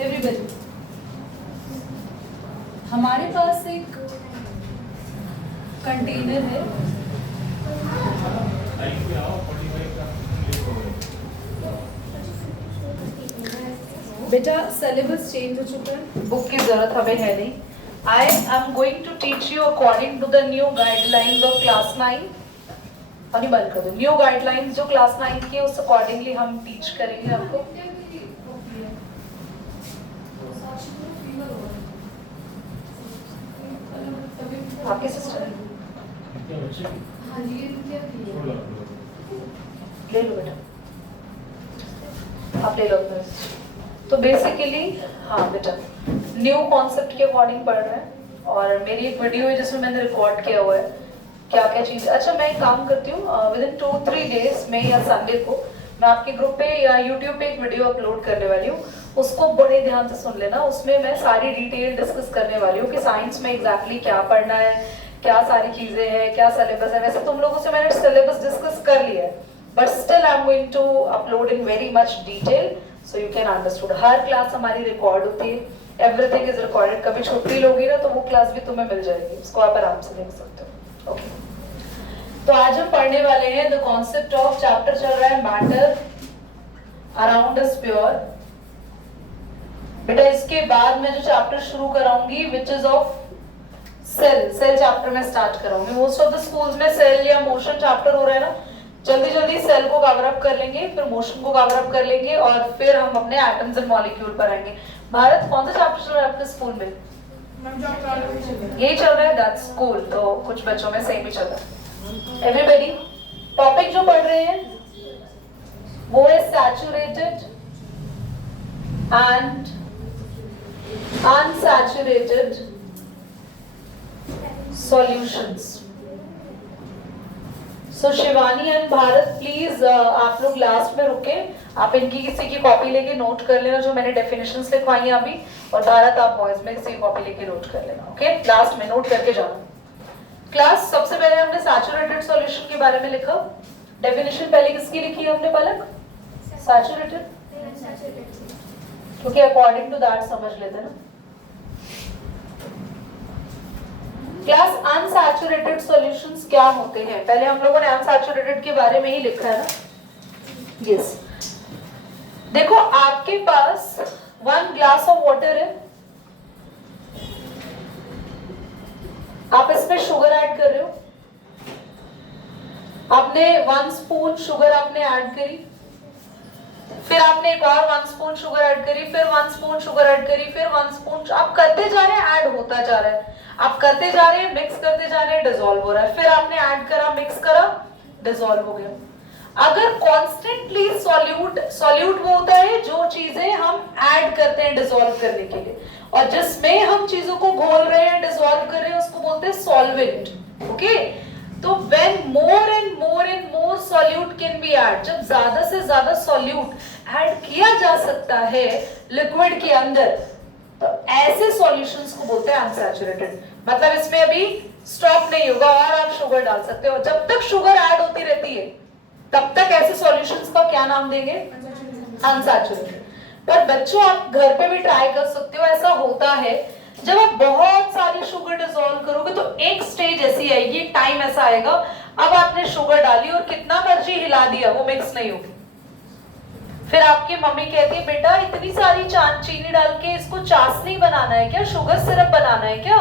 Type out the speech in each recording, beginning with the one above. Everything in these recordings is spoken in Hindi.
एवरीबडी, हमारे पास एक कंटेनर है। बेटा सिलेबस चेंज हो चुका है, बुक की जरूरत हमें है नहीं। I am going to teach you according to the new guidelines of class 9। और नहीं बंद कर दो, न्यू गाइडलाइंस जो क्लास 9 की है उस अकॉर्डिंगली हम टीच करेंगे आपको। आपके सिस्टर ले लो बेटा, आप ले लो। तो बेसिकली हाँ बेटा, न्यू कॉन्सेप्ट के अकॉर्डिंग पढ़ रहे हैं और मेरी एक वीडियो है जिसमें मैंने रिकॉर्ड किया हुआ है क्या क्या चीज़। अच्छा मैं एक काम करती हूँ, विद इन 2-3 डेज में या संडे को मैं आपके ग्रुप पे या यूट्यूब पे एक वीडियो अपलोड करने वाली हूँ, उसको बड़े ध्यान से सुन लेना। उसमें मैं सारी डिटेल डिस्कस करने वाली हूँ कि साइंस में एग्जैक्टली क्या पढ़ना है, क्या सारी चीज़ें हैं, क्या सिलेबस है। वैसे तुम लोगों से मैंने सिलेबस डिस्कस कर लिया है, but still I am going to upload in very much detail so you can understood. हर क्लास हमारी रिकॉर्ड होती है, एवरीथिंग इज रिकॉर्डेड। कभी छुट्टी लोगी ना तो वो क्लास भी तुम्हें मिल जाएगी, उसको आप आराम से देख सकते हो। ओके, तो आज हम पढ़ने वाले हैं द कॉन्सेप्ट ऑफ, चैप्टर चल रहा है मैटर अराउंड अस प्योर। बेटा इसके बाद मैं जो चैप्टर शुरू कराऊंगी which is of cell, cell chapter में स्टार्ट कराऊंगी। मोस्ट ऑफ द स्कूल्स में सेल या मोशन चैप्टर हो रहा है ना, जल्दी जल्दी सेल को कवर अप कर लेंगे, फिर मोशन को कवर अप कर लेंगे और फिर हम अपने एटम्स एंड मॉलिक्यूल पर आएंगे। भारत कौन सा चैप्टर चल रहा है आपके स्कूल में? यही चल रहा है, दैट्स कूल। तो कुछ बच्चों में सेम ही चल रहा है। एवरीबॉडी, टॉपिक जो पढ़ रहे हैं वो है saturated and unsaturated solutions. So Shivani and Bharat please आप लोग लास्ट में रुके, आप इनकी किसी की कॉपी लेके नोट कर लेना जो मैंने डेफिनेशंस लिखवाई हैं अभी, और भारत आप बॉयज में किसी की कॉपी लेके नोट कर लेना। ओके, लास्ट में नोट करके जाना। क्लास सबसे पहले हमने सैचुरेटेड सॉल्यूशन के बारे में लिखा। डेफिनेशन पहले किसकी लिखी है हमने पलक? सैचुरेटेड, क्योंकि अकॉर्डिंग टू दैट समझ लेते ना। क्लास अनसैचुरेटेड सॉल्यूशंस क्या होते हैं? पहले हम लोगों ने अनसैचुरेटेड के बारे में ही लिखा है ना। यस, देखो आपके पास 1 ग्लास ऑफ वाटर है, आप इसमें शुगर ऐड कर रहे हो, आपने 1 स्पून शुगर आपने ऐड करी, फिर आपने एक और 1 स्पून शुगर ऐड करी, फिर 1 स्पून शुगर ऐड करी, फिर 1 स्पून, आप करते जा रहे हैं, ऐड होता जा रहा है, आप करते जा रहे हैं, मिक्स करते जा रहे हैं, डिसॉल्व हो रहा है, फिर आपने ऐड करा, मिक्स करा, डिसॉल्व हो गया। अगर कॉन्स्टेंटली सॉल्यूट वो होता है जो चीजें हम ऐड करते हैं डिसॉल्व करने के लिए, और जिसमें हम चीजों को घोल रहे हैं, डिसॉल्व कर रहे हैं, उसको बोलते हैं सॉल्वेंट। ओके, तो when more and more solute can be add, जब ज्यादा से ज्यादा सॉल्यूट ऐड किया जा सकता है लिक्विड के अंदर, तो ऐसे सॉल्यूशंस को बोलते हैं अनसैचुरेटेड। मतलब इसमें अभी स्टॉप नहीं होगा और आप शुगर डाल सकते हो, जब तक शुगर ऐड होती रहती है तब तक ऐसे सॉल्यूशंस का क्या नाम देंगे? अनसैचुरेटेड। पर बच्चों आप घर पे भी ट्राई कर सकते हो, ऐसा होता है जब आप बहुत सारी शुगर डिसॉल्व करोगे तो एक स्टेज ऐसी आएगी, एक टाइम ऐसा आएगा, अब आपने शुगर डाली और कितना मर्जी हिला दिया वो मिक्स नहीं होगी। फिर आपकी मम्मी कहती है बेटा इतनी सारी चीनी डाल के इसको चाशनी बनाना है क्या, शुगर सिरप बनाना है क्या?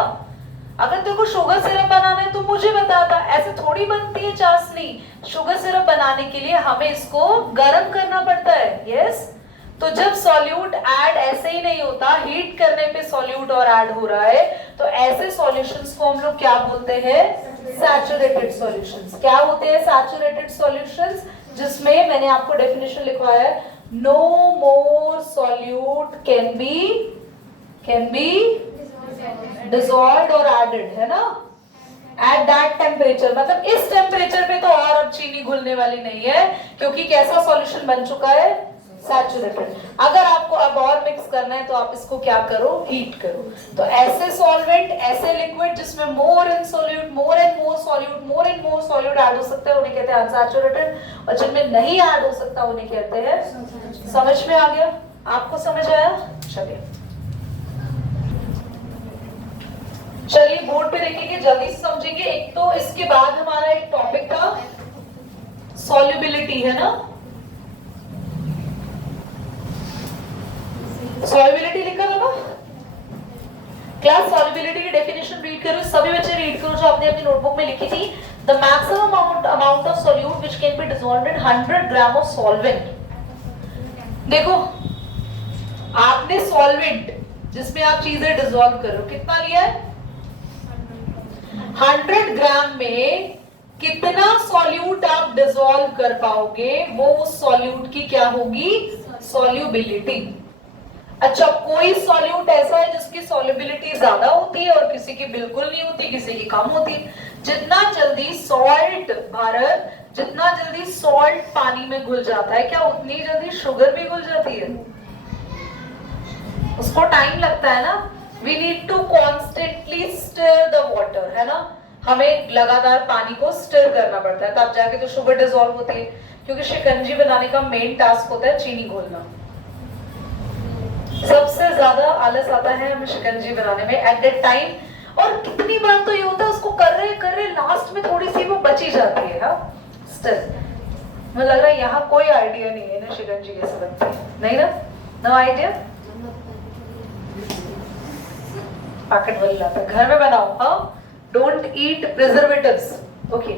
अगर तेरे को शुगर सिरप बनाना है तो मुझे बता दा, ऐसे थोड़ी बनती है चाशनी। शुगर सिरप बनाने के लिए हमें इसको गर्म करना पड़ता है। यस, तो जब सॉल्यूट ऐड ऐसे ही नहीं होता, हीट करने पे सॉल्यूट और ऐड हो रहा है, तो ऐसे सॉल्यूशंस को हम लोग क्या बोलते हैं? Saturated solutions. क्या होते हैं सैचुरेटेड सॉल्यूशंस? जिसमें मैंने आपको डेफिनेशन लिखवाया है, no more solute can be dissolved और एडेड, है ना, एट दैट टेम्परेचर। मतलब इस टेम्परेचर पे तो और अब चीनी घुलने वाली नहीं है, क्योंकि कैसा सॉल्यूशन बन चुका है? सैचुरेटेड। अगर आपको अब और मिक्स करना है तो आप इसको क्या करो? हीट करो। तो ऐसे सॉल्वेंट, ऐसे लिक्विड जिसमें मोर एंड मोर सॉल्यूट ऐड हो सकता है उन्हें कहते हैं अनसैचुरेटेड, और जिनमें नहीं ऐड हो सकता उन्हें कहते हैं, समझ में आ गया? आपको समझ आया? चलिए चलिए बोर्ड पे देखेंगे, जल्दी से समझेंगे। एक तो इसके बाद हमारा एक टॉपिक था सॉल्युबिलिटी, है ना? सॉल्युबिलिटी लिखा था ना क्लास? सॉल्युबिलिटी की डेफिनेशन रीड करो, सभी बच्चे रीड करो जो आपने अपनी नोटबुक में लिखी थी। The maximum amount of solute which can be dissolved in 100 gram of solvent. देखो आपने सॉल्वेंट जिसमें आप चीजें डिसॉल्व करो कितना लिया है? 100 ग्राम में कितना सॉल्यूट आप डिसॉल्व कर पाओगे, वो उस सॉल्यूट की क्या होगी? सॉल्युबिलिटी। अच्छा, कोई सॉल्यूट ऐसा है जिसकी सॉल्युबिलिटी ज्यादा होती है और किसी की बिल्कुल नहीं होती, किसी की कम होती है। जितना जल्दी सॉल्ट भारत, जितना जल्दी सॉल्ट पानी में घुल जाता है, क्या उतनी जल्दी शुगर भी घुल जाती है? उसको टाइम लगता है ना। We need to constantly stir the water, है ना? हमें लगातार पानी को स्टिर करना पड़ता है, तब जाके तो शुगर डिसॉल्व होती है। क्योंकि शिकंजी बनाने का मेन टास्क होता है चीनी घोलना। सबसे ज्यादा आलस आता है हमें शिकंजी बनाने में एट दैट टाइम। और कितनी बार तो ये होता है उसको कर रहे लास्ट में थोड़ी सी वो बची जाती है। हाँ स्टिल मुझे लग रहा है यहाँ कोई आइडिया नहीं है ना शिकंजी कैसे बनती है, नहीं ना? No idea? पैकेट वाली लाता, घर में बनाओ। हाँ, don't eat preservatives. Okay,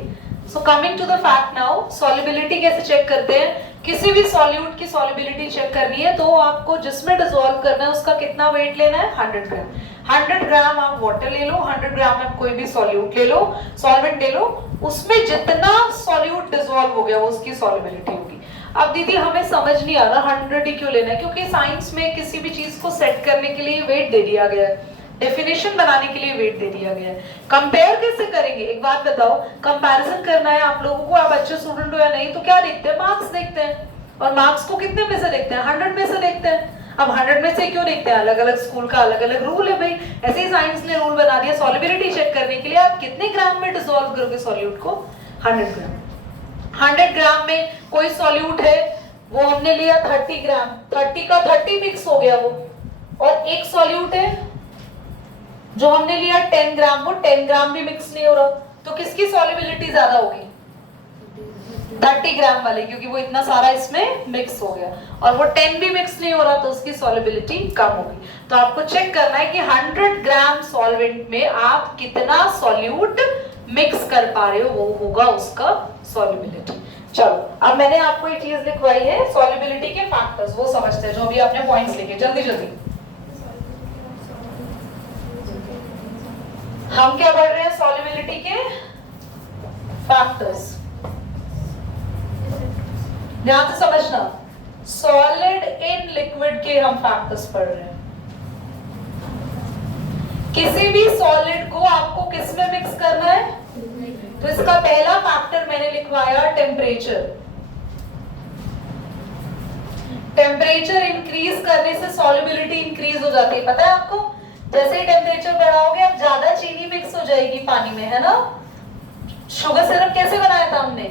so coming to the fact now, solubility कैसे चेक करते हैं? किसी भी सॉल्यूट की सॉल्युबिलिटी चेक करनी है तो आपको जिसमें डिसॉल्व करना है उसका कितना वेट लेना है? 100 ग्राम। 100 ग्राम आप वाटर ले लो, 100 ग्राम आप कोई भी सॉल्यूट ले लो, सॉल्वेंट ले लो, उसमें जितना सॉल्यूट डिसॉल्व हो गया वो उसकी सॉल्युबिलिटी होगी। अब दीदी हमें समझ नहीं आ रहा 100 ही क्यों लेना है? क्योंकि साइंस में किसी भी चीज को सेट करने के लिए वेट दे दिया गया है, डेफिनेशन बनाने के लिए वेट दे दिया गया है। कंपेयर कैसे करेंगे? एक बात बताओ, कंपैरिजन करना है आप लोगों को, आप अच्छे स्टूडेंट हो या नहीं, तो क्या देखते हैं? मार्क्स देखते हैं। और मार्क्स को कितने में से देखते हैं? 100 में से देखते हैं। अब 100 में से क्यों देखते हैं? अलग अलग स्कूल का अलग अलग रूल है भाई। ऐसे ही साइंस ने रूल बना दिया सॉल्युबिलिटी चेक करने के लिए आप कितने ग्राम में डिसॉल्व करोगे सॉल्यूट को? 100 ग्राम। 100 ग्राम में कोई सॉल्यूट है, वो हमने लिया 30 ग्राम, 30 का 30 मिक्स हो गया वो। और एक सॉल्यूट है जो हमने लिया 10 ग्राम, वो 10 ग्राम भी मिक्स नहीं हो रहा, तो किसकी सॉल्युबिलिटी ज्यादा होगी? 30 ग्राम वाले, क्योंकि वो इतना सारा इसमें मिक्स हो गया। और वो 10 भी मिक्स नहीं हो रहा तो उसकी सॉल्युबिलिटी कम होगी। तो आपको चेक करना है कि 100 ग्राम सॉल्वेंट में आप कितना सॉल्यूट मिक्स कर पा रहे हो, वो होगा उसका सॉल्युबिलिटी। चलो अब मैंने आपको एक चीज लिखवाई है सॉल्युबिलिटी के फैक्टर्स, वो समझते हैं जो भी आपने पॉइंट्स लिखे। जल्दी जल्दी हम क्या पढ़ रहे हैं? सॉल्युबिलिटी के फैक्टर्स। ध्यान से समझना, सॉलिड इन लिक्विड के हम फैक्टर्स पढ़ रहे हैं। किसी भी सॉलिड को आपको किस में मिक्स करना है? तो इसका पहला फैक्टर मैंने लिखवाया टेम्परेचर। टेम्परेचर इंक्रीज करने से सॉल्युबिलिटी इंक्रीज हो जाती है, पता है आपको? जैसे ही टेम्परेचर बढ़ाओगे अब ज्यादा चीनी मिक्स हो जाएगी पानी में, है ना? शुगर सिरप कैसे बनाया था हमने?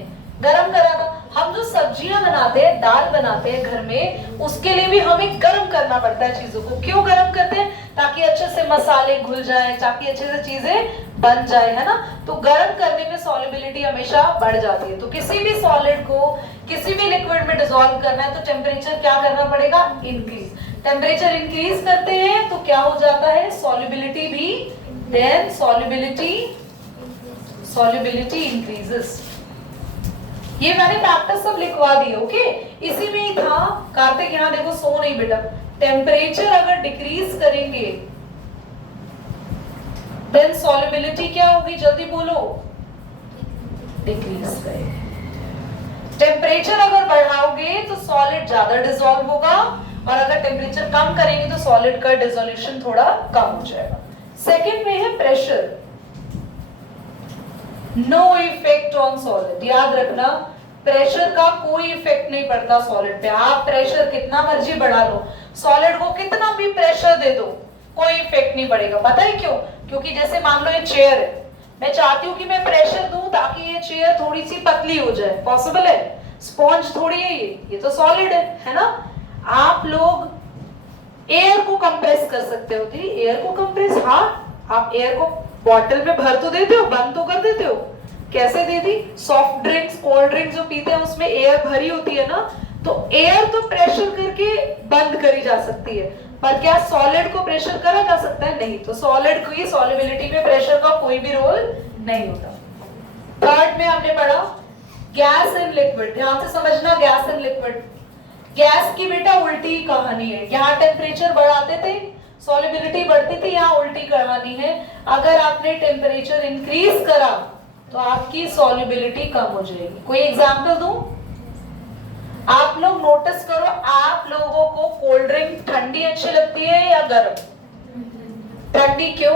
गरम करा था। हम जो सब्जियां बनाते हैं, दाल बनाते हैं घर में, उसके लिए भी हमें गरम करना पड़ता है चीजों को। क्यों गरम करते हैं? ताकि अच्छे से मसाले घुल जाएं, ताकि अच्छे से चीजें बन जाए, है ना? तो गरम करने में सॉल्युबिलिटी हमेशा बढ़ जाती है। तो किसी भी सॉलिड को किसी भी लिक्विड में डिसॉल्व करना है तो टेम्परेचर क्या करना पड़ेगा? इंक्रीज। टेम्परेचर इंक्रीज करते हैं तो क्या हो जाता है? सॉल्युबिलिटी भी, देन सॉल्युबिलिटी इंक्रीजेस। ये मैंने फैक्टर सब लिखवा दिए, ओके? इसी में ही था। कार्तिक यहाँ देखो, सो नहीं बेटा। टेम्परेचर अगर डिक्रीज करेंगे देन सॉल्युबिलिटी क्या होगी? जल्दी बोलो। डिक्रीज करेंगे। टेम्परेचर अगर बढ़ाओगे तो सॉलिड ज्यादा डिसॉल्व होगा, और अगर टेम्परेचर कम करेंगे तो सॉलिड का डिसोल्यूशन थोड़ा कम हो जाएगा। सेकंड में है pressure. No effect on solid. याद रखना, प्रेशर का कोई इफेक्ट नहीं पड़ता सॉलिड पे। आप प्रेशर कितना मर्जी बढ़ा लो, सॉलिड को कितना भी प्रेशर दे दो, कोई इफेक्ट नहीं पड़ेगा। पता है क्यों? क्योंकि जैसे मान लो ये चेयर है, मैं चाहती हूँ कि मैं प्रेशर दूं ताकि ये चेयर थोड़ी सी पतली हो जाए, पॉसिबल है? स्पॉन्ज थोड़ी है ये तो सॉलिड है ना? आप लोग कंप्रेस कर सकते हो। दी एयर को कंप्रेस, हाँ आप एयर को बॉटल में भर तो देते हो, बंद तो कर देते हो। कैसे दे दी? सॉफ्ट ड्रिंक्स, कोल्ड ड्रिंक्स जो पीते हैं उसमें एयर भरी होती है ना, तो एयर तो प्रेशर करके बंद करी जा सकती है, पर क्या सॉलिड को प्रेशर करा जा सकता है? नहीं। तो सॉलिड की सॉल्युबिलिटी में प्रेशर का कोई भी रोल नहीं होता। थर्ड में हमने पढ़ा गैस एंड लिक्विड। ध्यान से समझना, गैस एंड लिक्विड। गैस की बेटा उल्टी कहानी है। यहाँ टेम्परेचर बढ़ाते थे, सॉल्युबिलिटी बढ़ती थी, यहाँ उल्टी कहानी है। अगर आपने टेम्परेचर इंक्रीज करा तो आपकी सॉल्युबिलिटी कम हो जाएगी। कोई एग्जांपल दूं? आप लोग नोटिस करो, आप लोगों को कोल्ड ड्रिंक ठंडी अच्छी लगती है या गर्म? ठंडी। क्यों?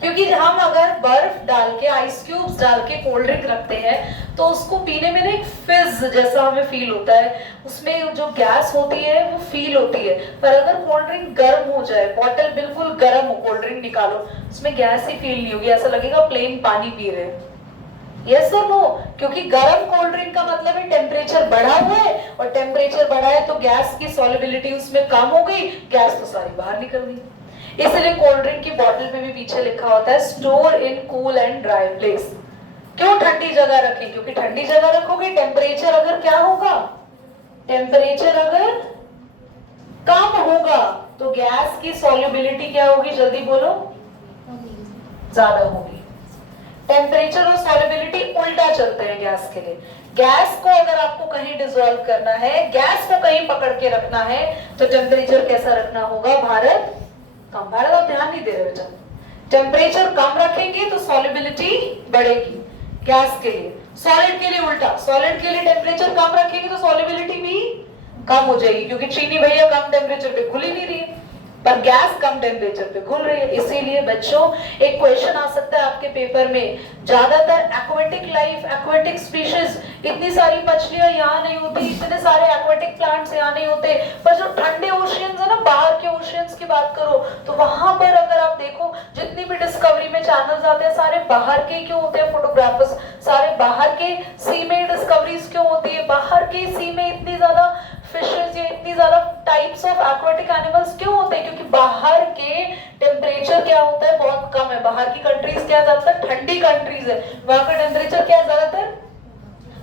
क्योंकि हम अगर बर्फ डाल के, आइस क्यूब्स डाल के कोल्ड ड्रिंक रखते हैं तो उसको पीने में ना एक फिज जैसा हमें फील होता है, उसमें जो गैस होती है वो फील होती है। पर अगर कोल्ड ड्रिंक गर्म हो जाए, बॉटल बिल्कुल गर्म हो, कोल्ड ड्रिंक निकालो, उसमें गैस ही फील नहीं होगी, ऐसा लगेगा प्लेन पानी पी रहे हैं। यस और नो? क्योंकि गर्म कोल्ड ड्रिंक का मतलब है टेम्परेचर बढ़ा हुआ है, और टेम्परेचर बढ़ा है तो गैस की सॉल्युबिलिटी उसमें कम हो गई, गैस तो सारी बाहर निकल गई। इसलिए कोल्ड ड्रिंक की बोतल पे भी पीछे लिखा होता है store in cool and dry place. क्यों ठंडी जगह रखें? क्योंकि ठंडी जगह रखोगे, टेम्परेचर अगर क्या होगा, टेम्परेचर अगर कम होगा तो गैस की सॉल्युबिलिटी क्या होगी? जल्दी बोलो। ज्यादा होगी। टेम्परेचर और सॉल्युबिलिटी उल्टा चलते हैं गैस के लिए। गैस को अगर आपको कहीं डिसॉल्व करना है, गैस को कहीं पकड़ के रखना है, तो टेम्परेचर कैसा रखना होगा? भारत कम। भारत आप ध्यान नहीं दे रहे बेटा। टेम्परेचर कम रखेंगे तो सॉल्युबिलिटी बढ़ेगी गैस के लिए। सॉलिड के लिए उल्टा, सॉलिड के लिए टेम्परेचर कम रखेंगे तो सॉल्युबिलिटी भी कम हो जाएगी, क्योंकि चीनी भैया कम टेम्परेचर पे घुल ही नहीं रही है, पर गैस कम टेम्परेचर पे घुल रही है। इसीलिए बच्चों एक क्वेश्चन आ सकता है आपके पेपर में, ज्यादातर एक्वेटिक लाइफ, एक्वेटिक स्पीशीज, इतनी सारी मछलियां यहाँ नहीं होती, इतने सारे एक्वेटिक प्लांट्स यहाँ नहीं होते, पर जो ठंडे ओशियंस है ना, बाहर के ओशियंस की बात करो तो वहां पर अगर आप देखो जितनी भी डिस्कवरी में चैनल्स आते हैं सारे बाहर के क्यों होते हैं? फोटोग्राफर्स सारे बाहर के सी में डिस्कवरीज क्यों होती है? बाहर के सी में इतनी ज्यादा फिशेस या इतनी ज्यादा टाइप्स ऑफ एक्वेटिक एनिमल्स क्यों होते हैं? क्योंकि बाहर के टेम्परेचर क्या होता है? बहुत कम है। बाहर की कंट्रीज क्या ज्यादातर ठंडी कंट्रीज है, वहां का टेम्परेचर क्या है? ज्यादातर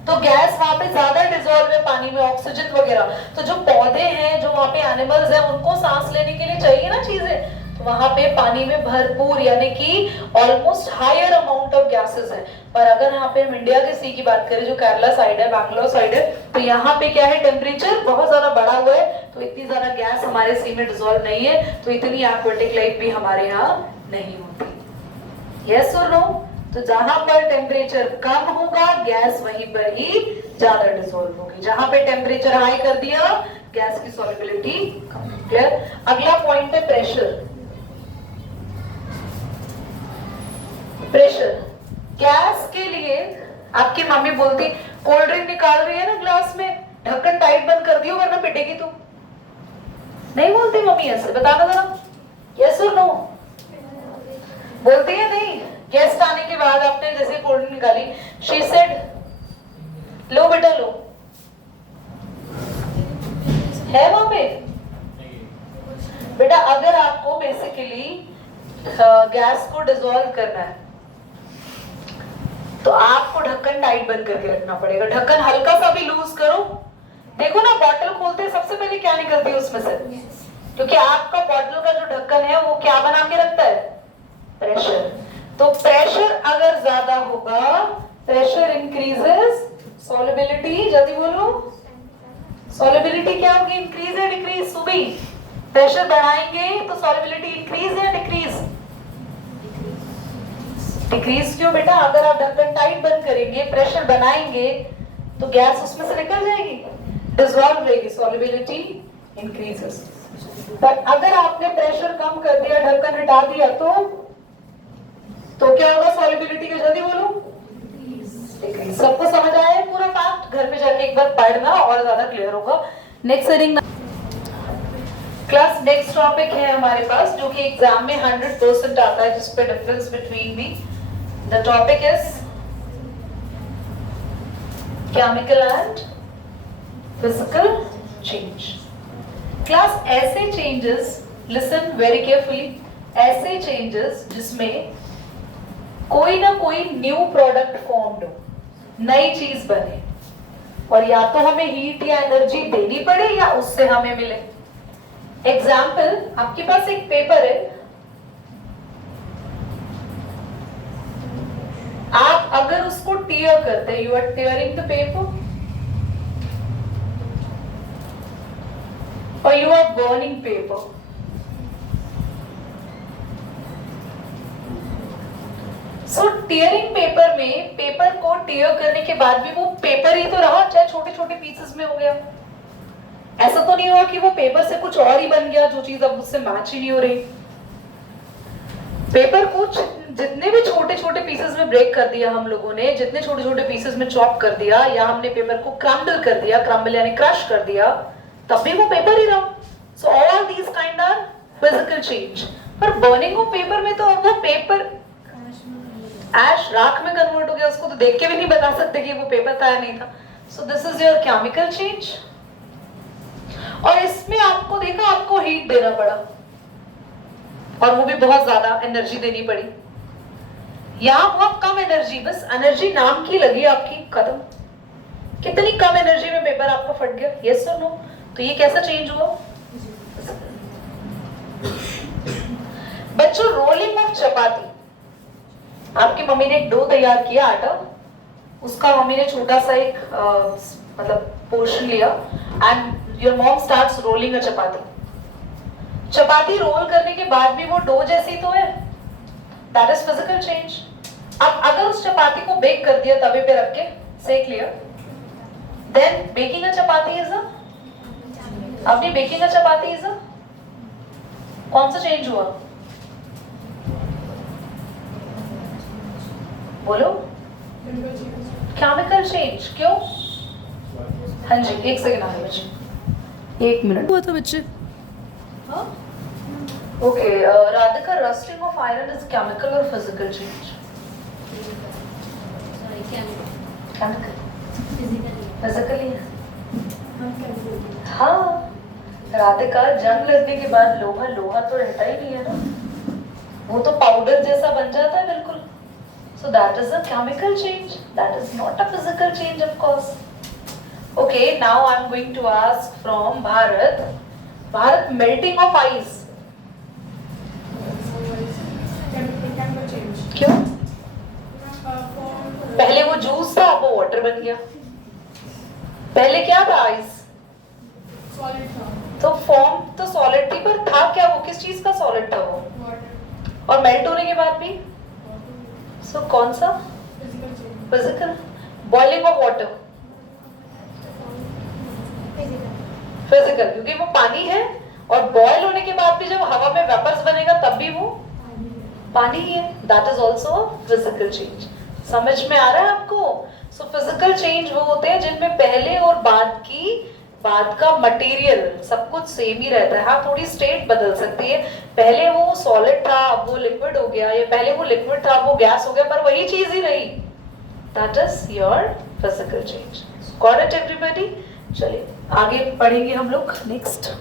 तो गैस वहां पे ज्यादा डिसॉल्व है पानी में, ऑक्सीजन वगैरह। तो जो पौधे हैं, जो वहां पे एनिमल्स हैं, उनको सांस लेने के लिए चाहिए ना चीजें, तो वहां पे पानी में भरपूर यानी कि almost higher amount of gases है। पर अगर यहाँ पे हम इंडिया के सी की बात करें, जो केरला साइड है, बैंगलोर साइड है, तो यहाँ पे क्या है? टेम्परेचर बहुत ज्यादा बढ़ा हुआ है, तो इतनी ज्यादा गैस हमारे सी में डिसॉल्व नहीं है, तो इतनी एक्वेटिक लाइफ भी हमारे यहाँ नहीं होती। यस और नो? तो जहां पर टेम्परेचर कम होगा गैस वहीं पर ही ज्यादा डिसॉल्व होगी। जहां पे टेम्परेचर हाई कर दिया गैस की सॉल्युबिलिटी कम। क्लियर? अगला पॉइंट है प्रेशर। प्रेशर गैस के लिए आपकी मम्मी बोलती कोल्ड ड्रिंक निकाल रही है ना ग्लास में, ढक्कन टाइट बंद कर दियो वरना पिटेगी तू। नहीं बोलती मम्मी ऐसे? बताना जरा। यस और नो? बोलती है? नहीं। गेस्ट आने के बाद आपने जैसे कोल्ड ड्रिंक निकाली, शी सेड लो बेटा लो, है वहां पे? बेटा अगर आपको बेसिकली गैस को डिसॉल्व करना है तो आपको ढक्कन टाइट बंद करके रखना पड़ेगा। ढक्कन हल्का सा भी लूज करो, देखो ना बॉटल खोलते सबसे पहले क्या निकलती है उसमें से, क्योंकि आपका बॉटल का जो ढक्कन है वो क्या बना के रखता है? प्रेशर। तो प्रेशर अगर ज्यादा होगा, प्रेशर इंक्रीजेस सॉल्युबिलिटी। जल्दी बोलो। सॉल्युबिलिटी क्या होगी? इंक्रीज या डिक्रीज? सुबह प्रेशर बढ़ाएंगे तो सॉल्युबिलिटी इंक्रीज या डिक्रीज? डिक्रीज। क्यों बेटा? अगर आप ढक्कन टाइट बंद करेंगे, प्रेशर बनाएंगे, तो गैस उसमें से निकल जाएगी, डिसॉल्व रहेगी, सॉल्युबिलिटी इंक्रीजेस। पर अगर आपने प्रेशर कम कर दिया, ढक्कन हटा दिया, तो क्या होगा सॉल्युबिलिटी का? जल्दी बोलो। डिक्रीज। सबको समझ आया है पूरा फैक्ट? घर में जाके एक बार पढ़ना और ज्यादा क्लियर होगा। Next heading class, next topic है हमारे पास जो कि एग्जाम में 100% आता है, जिस पे difference between the the topic is chemical and physical change. Class ऐसे चेंजेस लिसन वेरी केयरफुली, ऐसे चेंजेस जिसमें कोई ना कोई न्यू प्रोडक्ट फॉर्म्ड हो, नई चीज बने, और या तो हमें हीट या एनर्जी देनी पड़े या उससे हमें मिले। एग्जाम्पल, आपके पास एक पेपर है, आप अगर उसको टीयर करते हैं, you are tearing the paper और you are burning paper. So tearing paper में पेपर को टीयर करने के बाद भी वो पेपर ही तो रहा, चाहे छोटे छोटे पीसेस में हो गया। ऐसा तो नहीं हुआ कि वो पेपर से कुछ और ही बन गया, जो चीज अब उससे मैच ही नहीं हो रही। पेपर को जितने भी छोटे छोटे पीसेस में ब्रेक कर दिया हम लोगों ने, जितने छोटे छोटे पीसेस में चॉप कर दिया, या हमने पेपर को क्रम्बल कर दिया, क्रम्बल यानी क्रश कर दिया, तब भी वो पेपर ही रहा। So all these kind are physical change. पर बर्निंग ऑफ पेपर में तो वो पेपर ऐश राख में कन्वर्ट हो गया, उसको तो देख के भी नहीं बता सकते कि वो पेपर था या नहीं था। So this is your chemical change. और इसमें आपको देखा, आपको हीट देना पड़ा, और वो भी बहुत ज्यादा एनर्जी देनी पड़ी। यहाँ बहुत कम एनर्जी, बस एनर्जी नाम की लगी आपकी, खत्म। कितनी कम एनर्जी में पेपर आपका फट गया, यस और नो? तो ये कैसा चेंज हुआ बच्चों? रोलिंग ऑफ चपाती, आपकी मम्मी ने एक डो तैयार किया, आटा, उसका मम्मी ने छोटा सा एक मतलब पोर्शन लिया, and your mom starts rolling a chapati. Chapati roll करने के बाद भी वो डो जैसी तो है, दैट इज फिजिकल चेंज। अब अगर उस चपाती को बेक कर दिया, तवे पे रख के सेक लिया, then baking a chapati is a, अपनी बेकिंग अ चपाती इज अ, कौन सा चेंज हुआ बोलो? Chemical change. क्यों? हाँ जी, एक सेकंड आए बच्चे, एक मिनट हुआ था बच्चे। Okay, Radhika, rusting of iron is chemical और फिजिकल चेंज? Chemical, physically. हाँ राधिका, जंग लगने के बाद लोहा लोहा तो रहता ही नहीं है ना, वो तो पाउडर जैसा बन जाता है बिल्कुल। So that is a chemical change. That is not a physical change, of course. Okay, now I am going to ask from Bharat. Bharat, melting of ice. क्यों? पहले वो जूस था, अब वो वाटर बन गया। पहले क्या था? आइस सॉलिड था, तो फॉर्म तो सॉलिड थी, पर था क्या वो? किस चीज का सॉलिड था वो? वाटर। और मेल्ट होने के बाद भी सो कौन सा? Physical. Boiling of water physical, क्योंकि वो पानी है, और बॉयल होने के बाद भी जब हवा में वेपर्स बनेगा तब भी वो पानी ही है, that is also physical change. समझ में आ रहा है आपको? सो फिजिकल चेंज वो होते हैं जिनमें पहले और बाद का मटेरियल सब कुछ सेम ही रहता है। हाँ, थोड़ी स्टेट बदल सकती है, पहले वो सॉलिड था अब वो लिक्विड हो गया, या पहले वो लिक्विड था अब वो गैस हो गया, पर वही चीज ही रही। That is your physical change. Got it everybody? चलिए आगे पढ़ेंगे हम लोग नेक्स्ट।